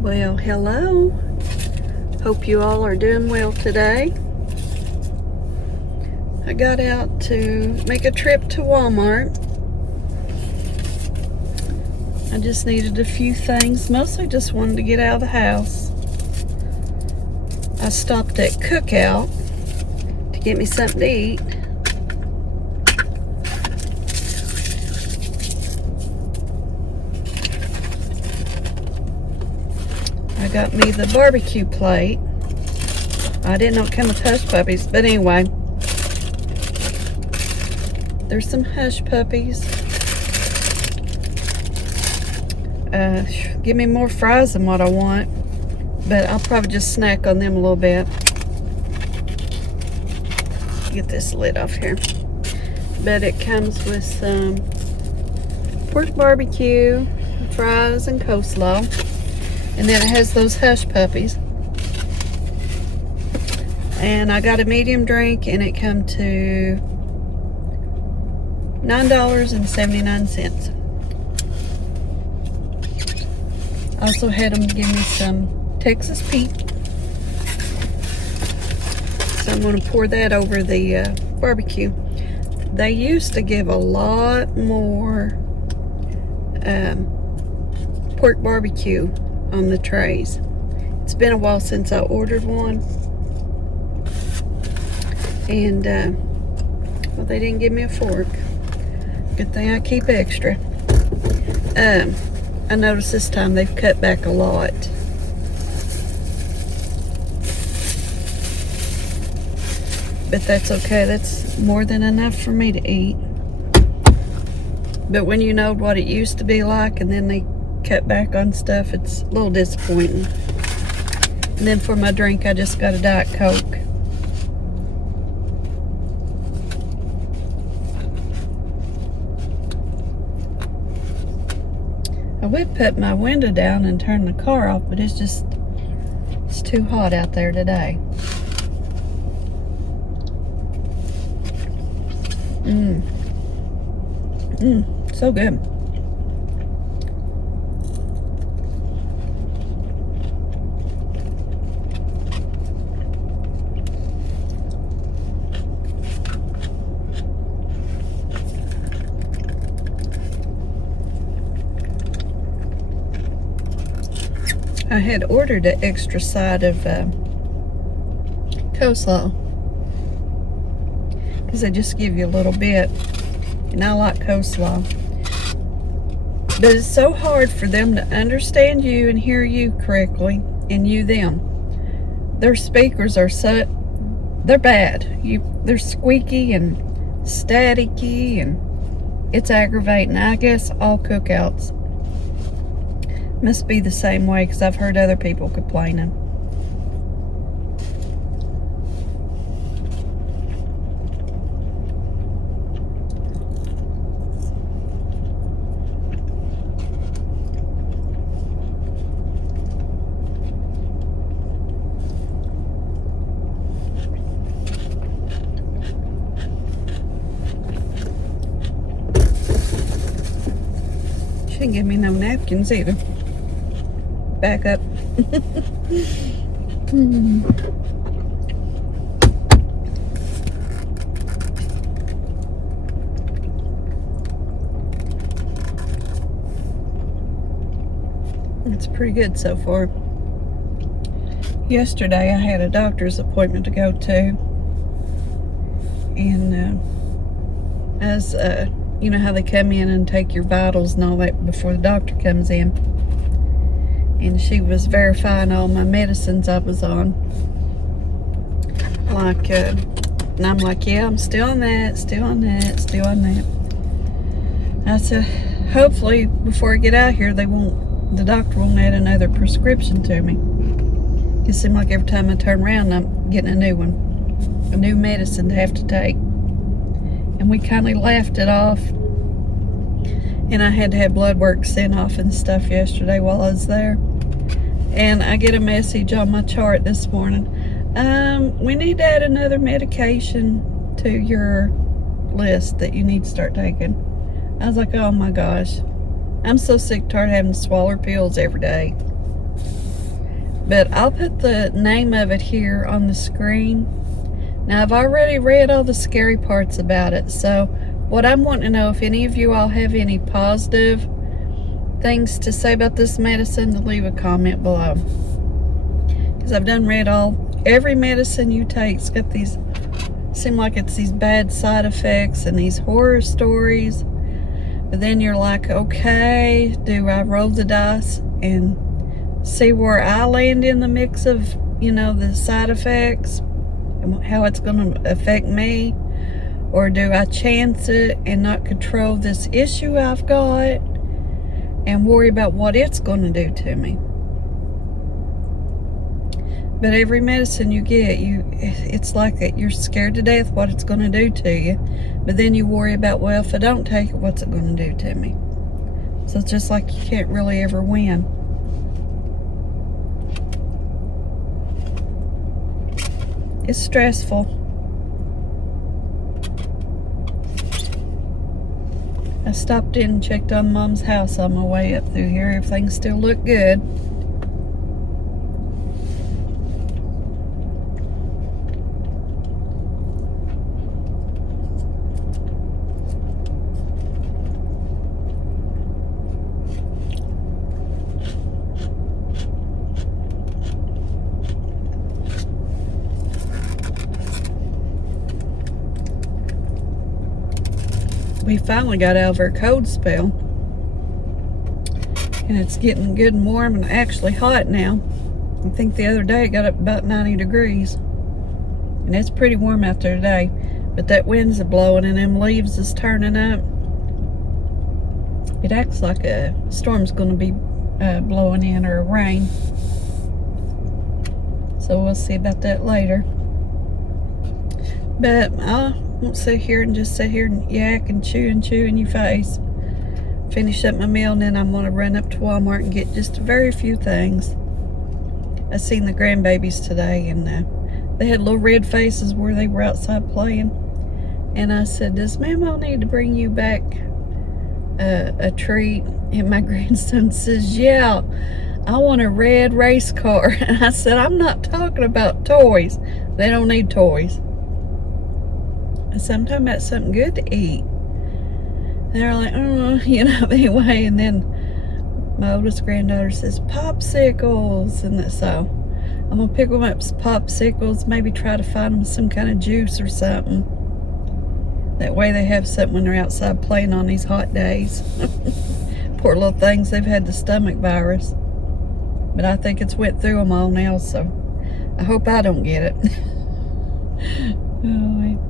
Well, hello. Hope you all are doing well today. I got out to make a trip to Walmart. I just needed a few things, mostly just wanted to get out of the house. I stopped at Cookout to get me something to eat. I got me the barbecue plate. I didn't know it came with hush puppies, but anyway. There's some hush puppies. Give me more fries than what I want, but I'll probably just snack on them a little bit. Get this lid off here. But it comes with some pork barbecue, fries, and coleslaw. And then it has those hush puppies. And I got a medium drink, and it come to $9.79. Also had them give me some Texas Pete. So I'm going to pour that over the barbecue. They used to give a lot more pork barbecue on the trays. It's been a while since I ordered one. And, well, they didn't give me a fork. Good thing I keep extra. I noticed this time they've cut back a lot. But that's okay. That's more than enough for me to eat. But when you know what it used to be like and then they cut back on stuff, it's a little disappointing. And then for my drink, I just got a Diet Coke. I would put my window down and turn the car off, but it's too hot out there today. So good. I had ordered an extra side of coleslaw because they just give you a little bit, and I like coleslaw. But it's so hard for them to understand you and hear you correctly, and you them. Their speakers are they're bad. They're squeaky and staticky, and it's aggravating. I guess all cookouts must be the same way, because I've heard other people complaining. She didn't give me no napkins either. Back up. It's pretty good so far. Yesterday I had a doctor's appointment to go to, and as you know how they come in and take your vitals and all that before the doctor comes in. And she was verifying all my medicines I was on. And I'm like, yeah, I'm still on that, still on that, still on that. I said, hopefully before I get out here, the doctor won't add another prescription to me. It seems like every time I turn around, I'm getting a new one, a new medicine to have to take. And we kind of laughed it off. And I had to have blood work sent off and stuff yesterday while I was there. And I get a message on my chart this morning. We need to add another medication to your list that you need to start taking. I was like, oh my gosh. I'm so sick, tired of having to swallow pills every day. But I'll put the name of it here on the screen. Now, I've already read all the scary parts about it, so what I'm wanting to know, if any of you all have any positive things to say about this medicine, to leave a comment below. Because I've done read every medicine you take's got these, seem like it's these bad side effects and these horror stories. But then you're like, okay, do I roll the dice and see where I land in the mix of, you know, the side effects and how it's going to affect me? Or do I chance it and not control this issue I've got and worry about what it's going to do to me? But every medicine you get, it's like that. You're scared to death what it's going to do to you. But then you worry about, well, if I don't take it, what's it going to do to me? So it's just like you can't really ever win. It's stressful. I stopped in and checked on Mom's house on my way up through here. Everything still looked good. We finally got out of our cold spell, and it's getting good and warm and actually hot now. I think the other day it got up about 90 degrees, and it's pretty warm out there today, but that wind's blowing and them leaves is turning up. It acts like a storm's going to be blowing in, or rain, so we'll see about that later. But I won't sit here and yak and chew in your face. Finish up my meal, and then I'm going to run up to Walmart and get just a very few things. I seen the grandbabies today, and they had little red faces where they were outside playing. And I said, does Mama need to bring you back a treat? And my grandson says, yeah, I want a red race car. And I said, I'm not talking about toys. They don't need toys. I said, I'm talking about something good to eat. And they're like, you know, anyway. And then my oldest granddaughter says, popsicles. And so I'm going to pick them up some popsicles, maybe try to find them some kind of juice or something. That way they have something when they're outside playing on these hot days. Poor little things, they've had the stomach virus. But I think it's went through them all now, so I hope I don't get it.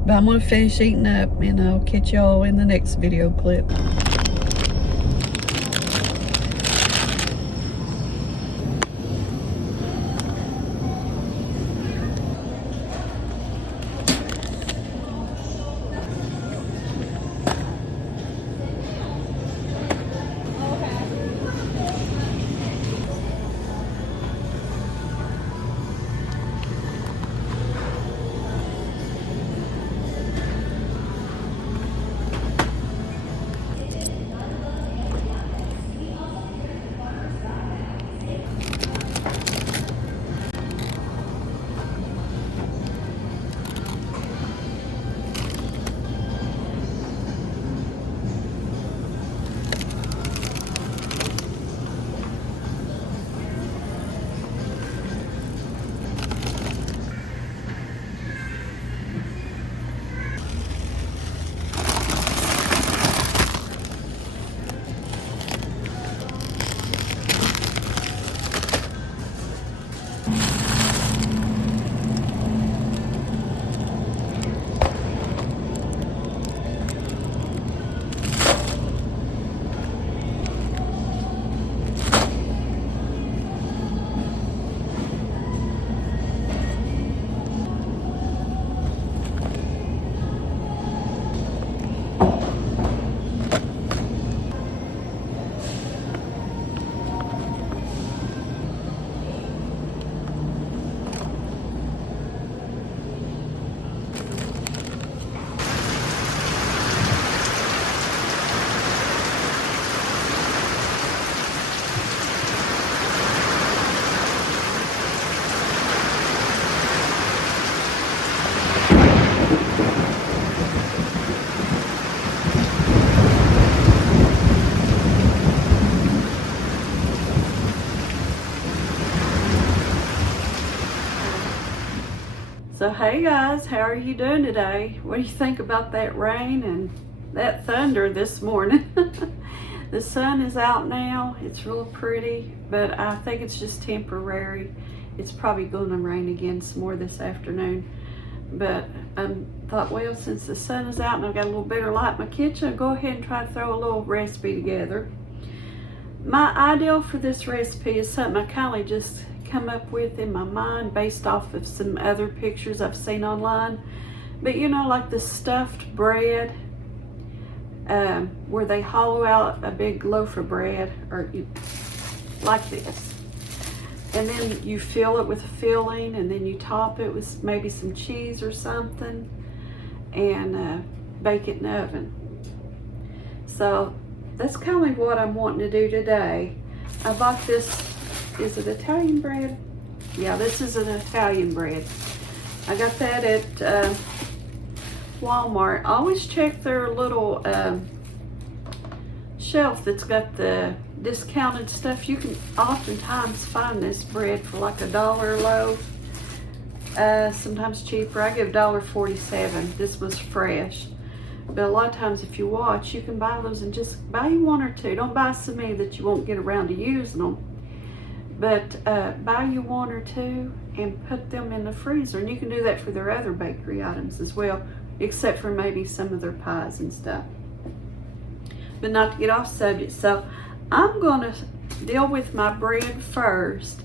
But I'm going to finish eating up, and I'll catch y'all in the next video clip. So hey guys, how are you doing today? What do you think about that rain and that thunder this morning? The sun is out now. It's real pretty, but I think it's just temporary. It's probably going to rain again some more this afternoon. But I thought, well, since the sun is out and I've got a little better light in my kitchen, I'll go ahead and try to throw a little recipe together. My ideal for this recipe is something I kind of just come up with in my mind based off of some other pictures I've seen online. But you know, like the stuffed bread, where they hollow out a big loaf of bread, or like this, and then you fill it with a filling, and then you top it with maybe some cheese or something, and bake it in the oven. So that's kind of what I'm wanting to do today. I bought this, is it Italian bread? Yeah, this is an Italian bread. I got that at Walmart. I always check their little shelf that's got the discounted stuff. You can oftentimes find this bread for like $1 a loaf, sometimes cheaper. I give $1.47. This was fresh, but a lot of times if you watch, you can buy those and just buy you one or two. Don't buy so many that you won't get around to using them, but buy you one or two and put them in the freezer. And you can do that for their other bakery items as well, except for maybe some of their pies and stuff. But not to get off subject, so I'm going to deal with my bread first,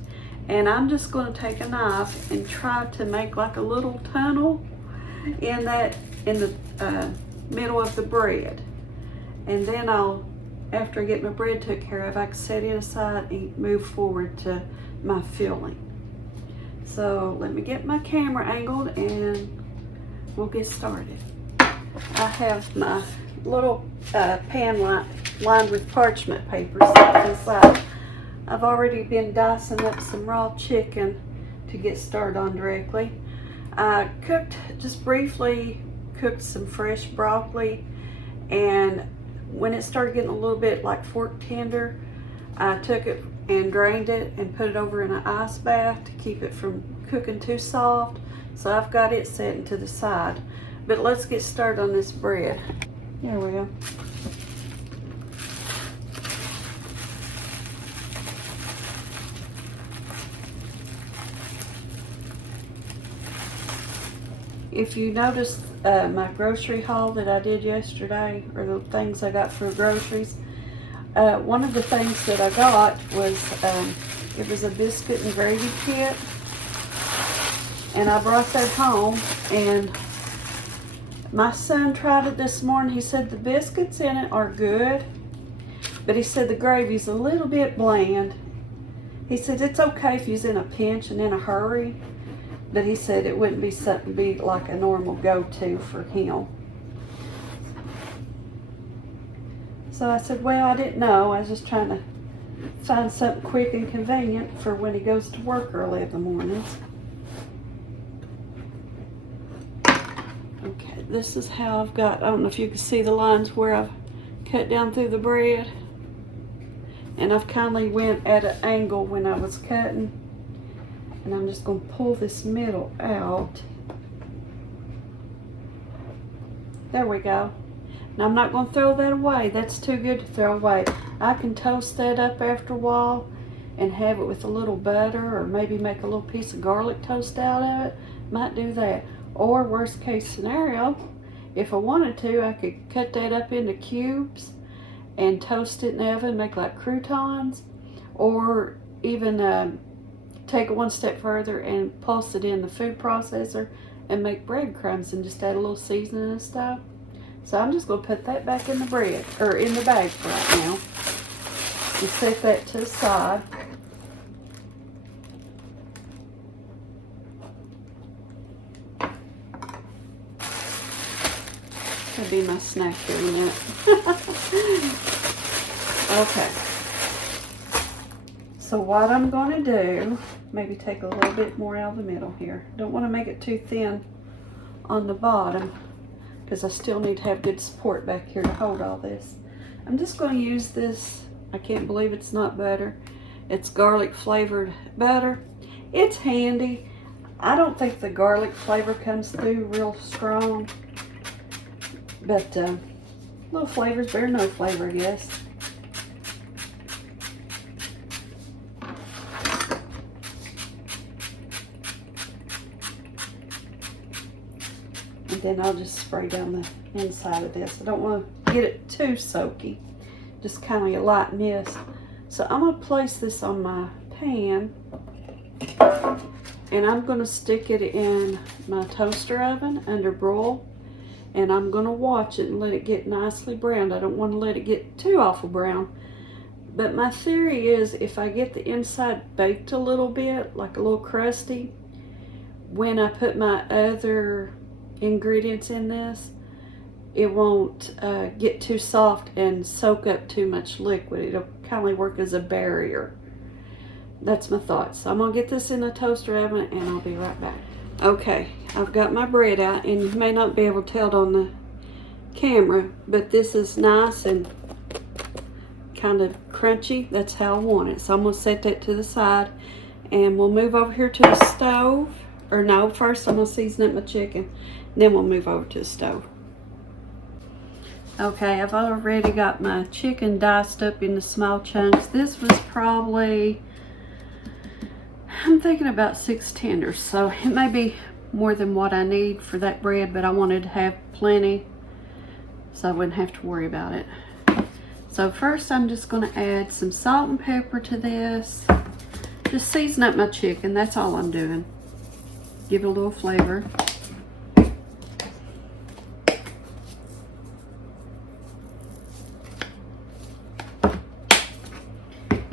and I'm just going to take a knife and try to make like a little tunnel in the middle of the bread. And then after I get my bread took care of, I can set it aside and move forward to my filling. So let me get my camera angled and we'll get started. I have my little pan lined with parchment paper set inside. I've already been dicing up some raw chicken to get started on directly. I just briefly cooked some fresh broccoli, and when it started getting a little bit like fork tender, I took it and drained it and put it over in an ice bath to keep it from cooking too soft. So I've got it set to the side. But let's get started on this bread. There we go. If you noticed my grocery haul that I did yesterday, or the things I got for groceries, one of the things that I got was, it was a biscuit and gravy kit, and I brought that home, and my son tried it this morning. He said the biscuits in it are good, but he said the gravy's a little bit bland. He said it's okay if you're in a pinch and in a hurry, but he said it wouldn't be something to be like a normal go-to for him. So I said, well, I didn't know. I was just trying to find something quick and convenient for when he goes to work early in the mornings. Okay, this is how I've got, I don't know if you can see the lines where I've cut down through the bread. And I've kindly went at an angle when I was cutting. And I'm just going to pull this middle out. There we go. Now I'm not going to throw that away. That's too good to throw away. I can toast that up after a while and have it with a little butter, or maybe make a little piece of garlic toast out of it. Might do that. Or worst case scenario, if I wanted to, I could cut that up into cubes and toast it in the oven, make like croutons, or even take it one step further and pulse it in the food processor and make breadcrumbs and just add a little seasoning and stuff. So I'm just going to put that back in the bread, or in the bag for right now, and set that to the side. That'll be my snack here in a minute. Okay. So what I'm going to do, maybe take a little bit more out of the middle here. Don't want to make it too thin on the bottom, because I still need to have good support back here to hold all this. I'm just going to use this, I can't believe it's not butter. It's garlic flavored butter. It's handy. I don't think the garlic flavor comes through real strong, but little flavor's better than no flavor, I guess. And then I'll just spray down the inside of this. I don't want to get it too soaky, just kind of a light mist. So I'm going to place this on my pan, and I'm going to stick it in my toaster oven under broil, and I'm going to watch it and let it get nicely browned. I don't want to let it get too awful brown, but my theory is if I get the inside baked a little bit, like a little crusty, when I put my other ingredients in this, it won't get too soft and soak up too much liquid. It'll kind of work as a barrier. That's my thoughts. So I'm gonna get this in the toaster oven and I'll be right back. Okay, I've got my bread out, and you may not be able to tell it on the camera, but this is nice and kind of crunchy. That's how I want it. So I'm gonna set that to the side, and we'll move over here to the stove. Or no, first I'm gonna season up my chicken, then we'll move over to the stove. Okay, I've already got my chicken diced up into small chunks. This was probably, I'm thinking about 6 tenders, so it may be more than what I need for that bread, but I wanted to have plenty so I wouldn't have to worry about it. So first I'm just going to add some salt and pepper to this. Just season up my chicken, that's all I'm doing. Give it a little flavor.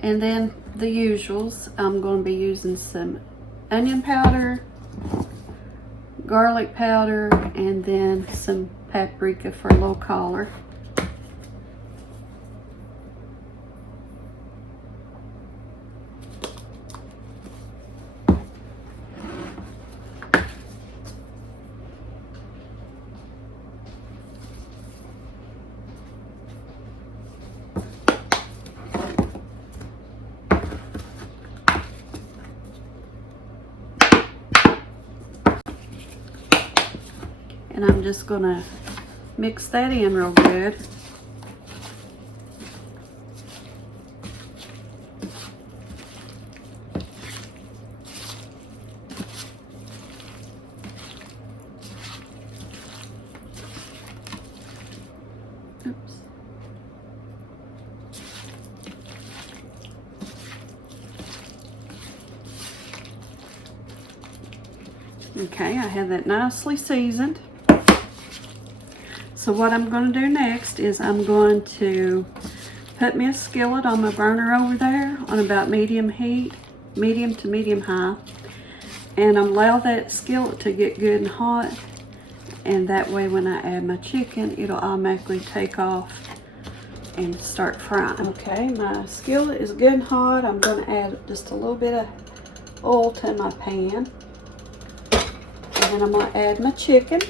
And then the usuals, I'm going to be using some onion powder, garlic powder, and then some paprika for a little color. And I'm just going to mix that in real good. Oops. Okay, I have that nicely seasoned. So what I'm going to do next is I'm going to put me a skillet on my burner over there on about medium heat, medium to medium high, and I'm allow that skillet to get good and hot, and that way when I add my chicken it'll automatically take off and start frying. Okay, my skillet is good and hot. I'm going to add just a little bit of oil to my pan, and then I'm going to add my chicken.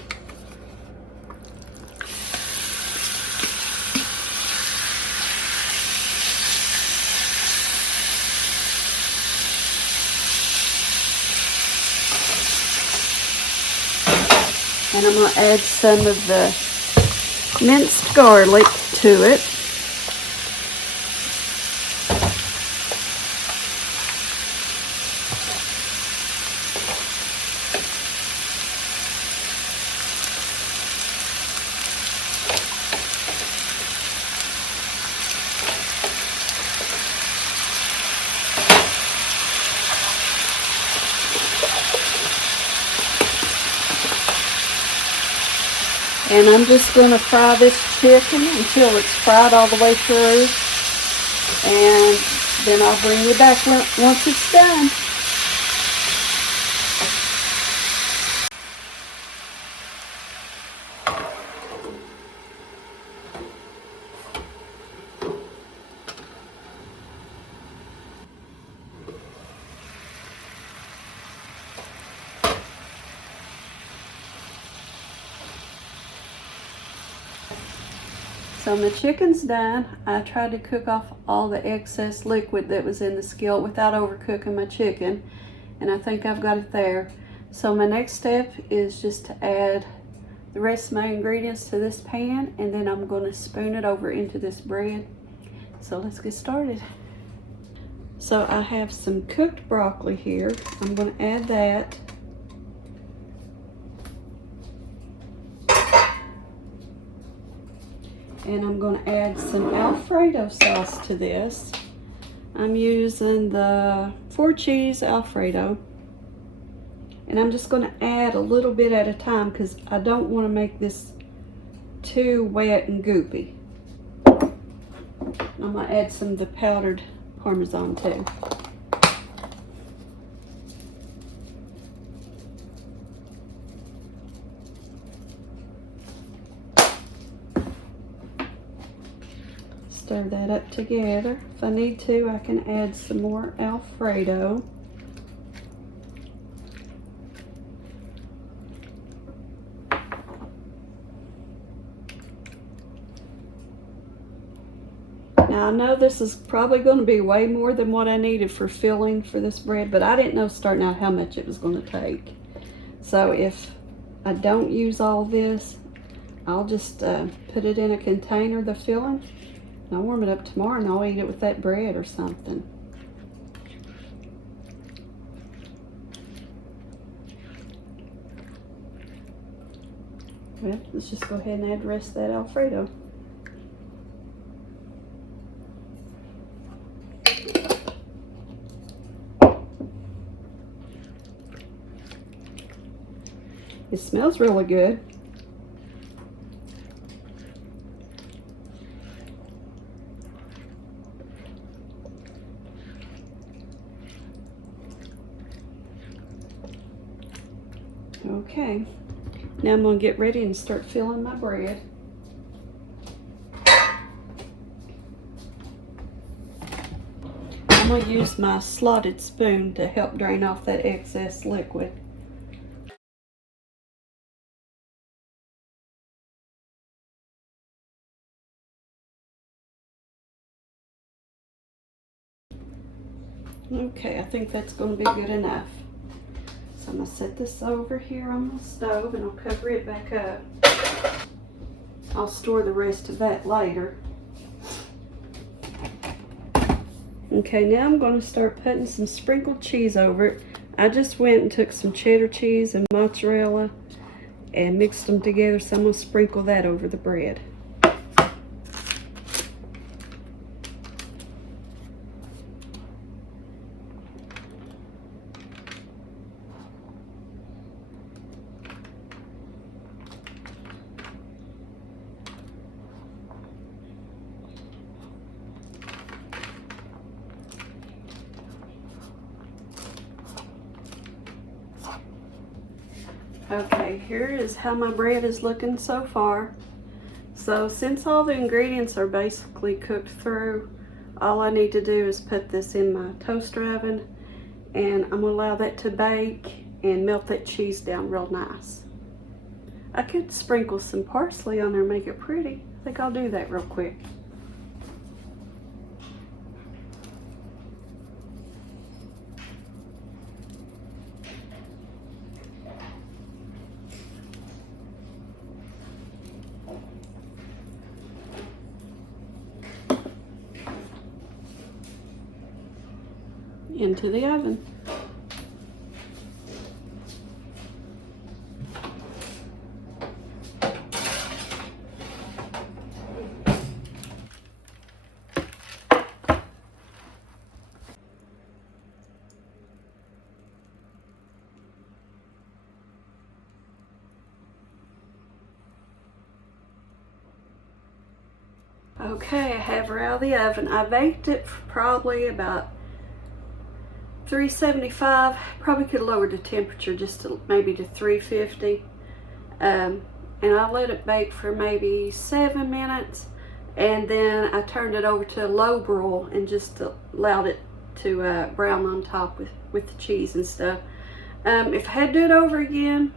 And I'm going to add some of the minced garlic to it. And I'm just going to fry this chicken until it's fried all the way through. And then I'll bring you back once it's done. So my chicken's done. I tried to cook off all the excess liquid that was in the skillet without overcooking my chicken, and I think I've got it there. So my next step is just to add the rest of my ingredients to this pan, and then I'm going to spoon it over into this bread. So let's get started. So I have some cooked broccoli here. I'm going to add that. And I'm going to add some Alfredo sauce to this. I'm using the 4-cheese Alfredo. And I'm just going to add a little bit at a time because I don't want to make this too wet and goopy. I'm going to add some of the powdered Parmesan too. Stir that up together. If I need to, I can add some more Alfredo. Now I know this is probably going to be way more than what I needed for filling for this bread, but I didn't know starting out how much it was going to take. So if I don't use all this, I'll just put it in a container, the filling, and I'll warm it up tomorrow and I'll eat it with that bread or something. Well, let's just go ahead and add the rest of that Alfredo. It smells really good. Okay, now I'm going to get ready and start filling my bread. I'm going to use my slotted spoon to help drain off that excess liquid. Okay, I think that's going to be good enough. So I'm going to set this over here on the stove and I'll cover it back up. I'll store the rest of that later. Okay, now I'm going to start putting some sprinkled cheese over it. I just went and took some cheddar cheese and mozzarella and mixed them together, so I'm going to sprinkle that over the bread. Okay, here is how my bread is looking so far. So since all the ingredients are basically cooked through, all I need to do is put this in my toaster oven and I'm going to allow that to bake and melt that cheese down real nice. I could sprinkle some parsley on there and make it pretty. I think I'll do that real quick. Into the oven. Okay, I have her out of the oven. I baked it for probably about 375. Probably could lower the temperature just to maybe to 350. And I let it bake for maybe 7 minutes, and then I turned it over to a low broil and just allowed it to brown on top with the cheese and stuff. If I had to do it over again,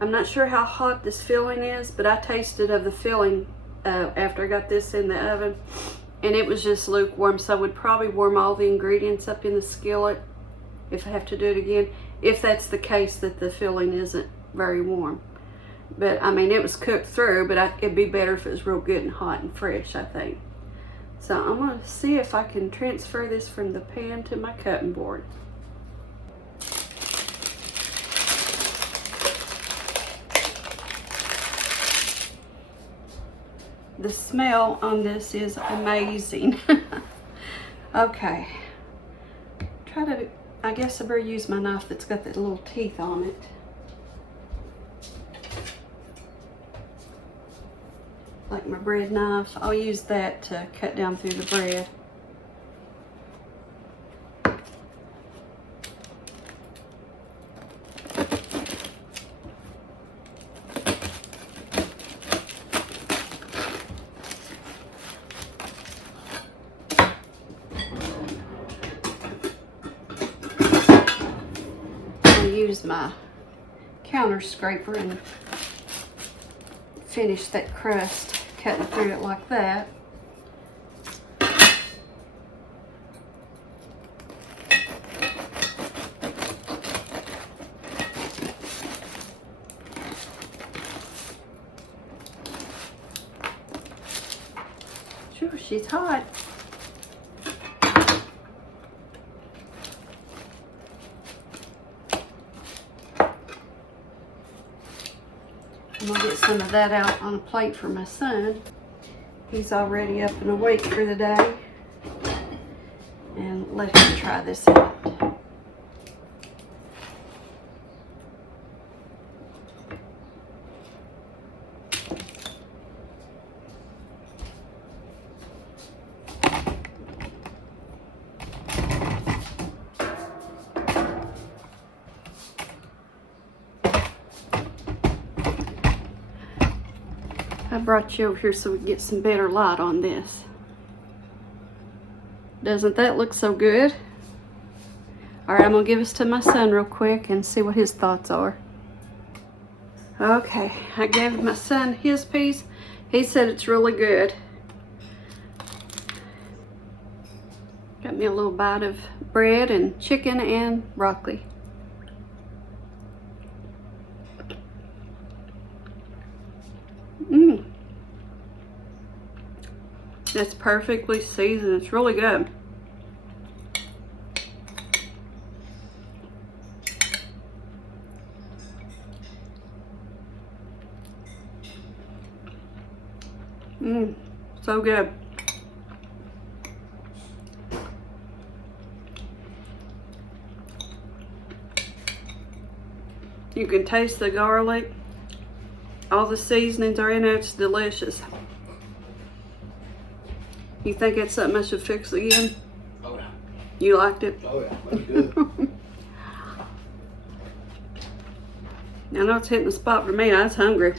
I'm not sure how hot this filling is, but I tasted of the filling after I got this in the oven, and it was just lukewarm, so I would probably warm all the ingredients up in the skillet if I have to do it again. if that's the case that the filling isn't very warm. But I mean, it was cooked through, but it'd be better if it was real good and hot and fresh, I think. So I'm gonna see if I can transfer this from the pan to my cutting board. The smell on this is amazing. Okay. I guess I better use my knife that's got the little teeth on it. Like my bread knife. I'll use that to cut down through the bread. Use my counter scraper and finish that crust, cutting through it like that. Sure, she's hot. I'm gonna get some of that out on a plate for my son. He's already up and awake for the day. And let him try this out. I brought you over here so we can get some better light on this. Doesn't that look so good? All right, I'm gonna give this to my son real quick and see what his thoughts are. Okay, I gave my son his piece. He said it's really good. Got me a little bite of bread and chicken and broccoli. It's perfectly seasoned. It's really good. So good. You can taste the garlic. All the seasonings are in it. It's delicious. You think it's something I should fix again? Oh yeah. You liked it? Oh yeah, that's good. I know it's hitting the spot for me. I was hungry.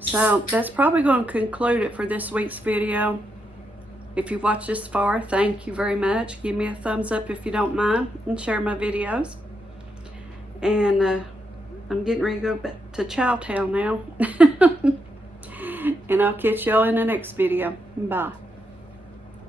So that's probably going to conclude it for this week's video. If you watched this far, thank you very much. Give me a thumbs up if you don't mind, and share my videos. And I'm getting ready to go back to Chowtown now. And I'll catch y'all in the next video. Bye.